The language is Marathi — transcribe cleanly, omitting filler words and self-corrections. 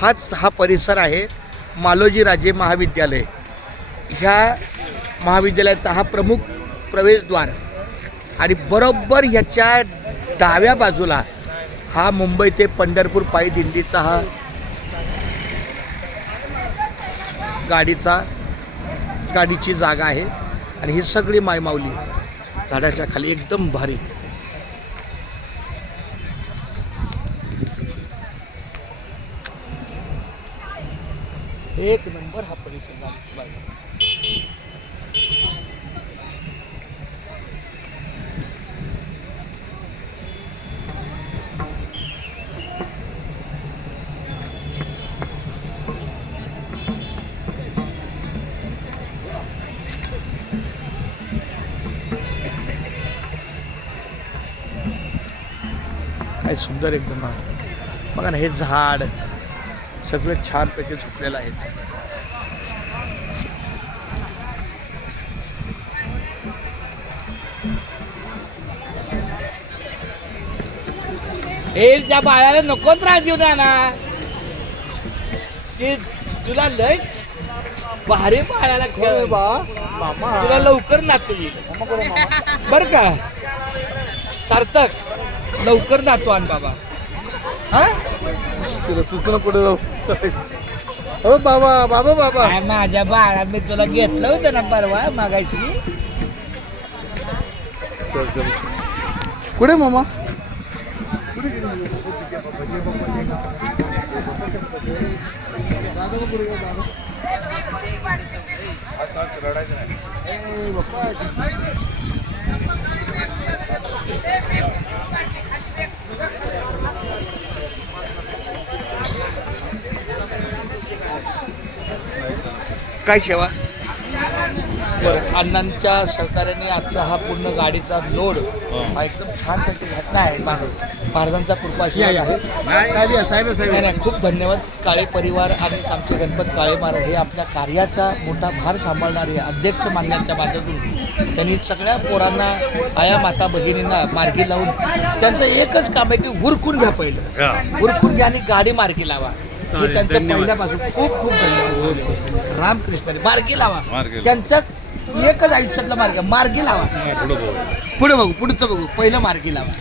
हा परिसर आहे मालोजी राजे महाविद्यालय. ह्या महाविद्यालयाचा हा प्रमुख प्रवेशद्वार आणि बरोबर ह्याच्या डाव्या बाजूला हा मुंबई ते पंढरपूर पायी दिंडीचा हा गाडीची जागा आहे. आणि ही सगळी मायमाऊली झाडाच्या खाली एकदम भारी. एक नंबर हा परिसर. काय सुंदर एकदम. बघा ना, हे झाड सगळं छानपैकी झोपलेलं आहे. हे त्या बाळाला नको त्रास देऊ ना. ते तुला लय भारी बाळाला खेळ बा मामा. तुला लवकर नातू येईल बर का. सार्थक लवकर नातू आण बाबा. हा तुला सुचना पुढे जाऊ. हो बाबा बाबा बाबा. माझ्या बाळा मी तुला घेतलं होतं ना परवा मागाशी. कुठे मामा. काय सेवा. बरं, अण्णांच्या सहकार्याने आजचा हा पूर्ण गाडीचा लोड हा एकदम छान पैकी घटना आहे. महाराजांचा कृपा आशीर्वाद आहे. नाही, खूप धन्यवाद. काळे परिवार आणि आमचे गणपत काळे महाराज हे आपल्या कार्याचा मोठा भार सांभाळणारे अध्यक्ष मान्यांच्या माध्यमातून त्यांनी सगळ्या पोरांना आया माता भगिनींना मार्गी लावून त्यांचं एकच काम आहे की उरकून घ्या. पहिलं उरकून घ्या आणि गाडी मार्गी लावा. हे त्यांचं पहिल्यापासून खूप खूप धन्यवाद. रामकृष्ण मार्गी लावा. त्यांचं एकच आयुष्यातला मार्ग मार्गी लावा. पुढे बघू पुढचं बघू पहिलं मार्गी लावा.